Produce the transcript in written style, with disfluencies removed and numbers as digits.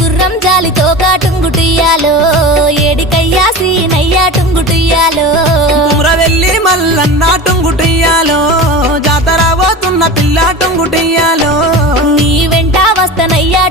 గుర్రం జాలితో కాటుంగుటియాలో ఏడికయ్యా సీనయ్యా టుంగుటియాలో కుమ్రవెల్లి మల్లన్న టుంగుటియాలో జాతర పోతున్న పిల్ల టుంగుటియాలో నీ వెంట వస్తనయ్యా